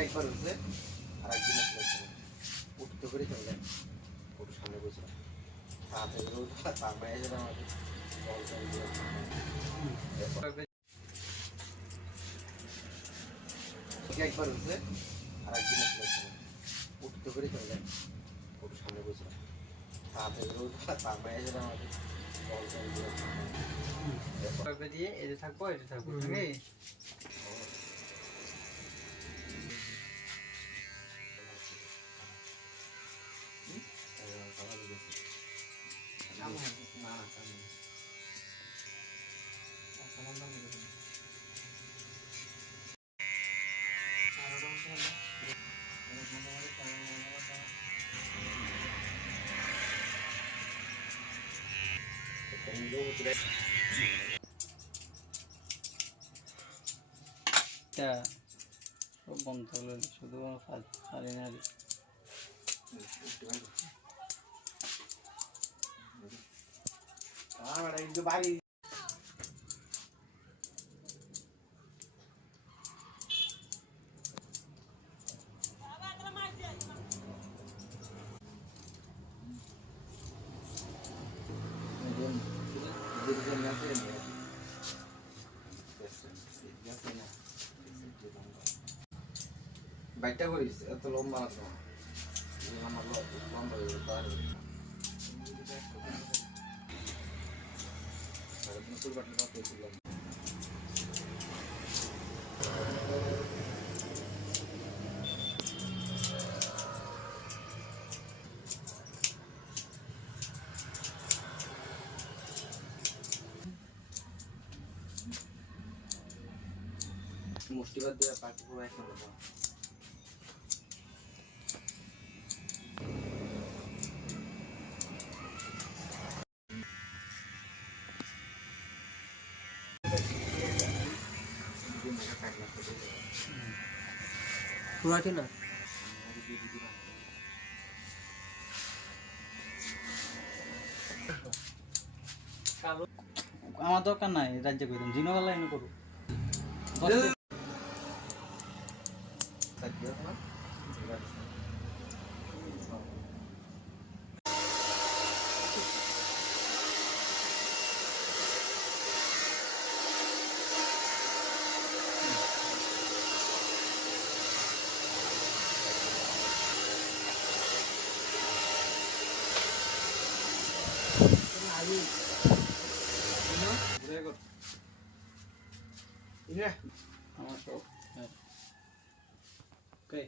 একবার উঠলে আর একদিন উঠতে করে চলে যায় ওর সামনে বসেছিলাম তারপরে আমাকে একবার উঠলে আর একদিন উঠতে করে চলে যায় ওর সামনে বসেছিলাম তারপরে আমাকে দিয়ে এতে থাকবো সব বন্ধ হলো শুধু সারিনারি বাড়ি বাইকটা করিস এত লম্বা আছে আমার লম্বা মুষ্টিবাদ দিয়ে পাখি পুরো এক নম্বর পুরাটি না আমার দরকার নাই রাজ্য করতাম জিনোগাল লাইনে করো আমার সব ওকে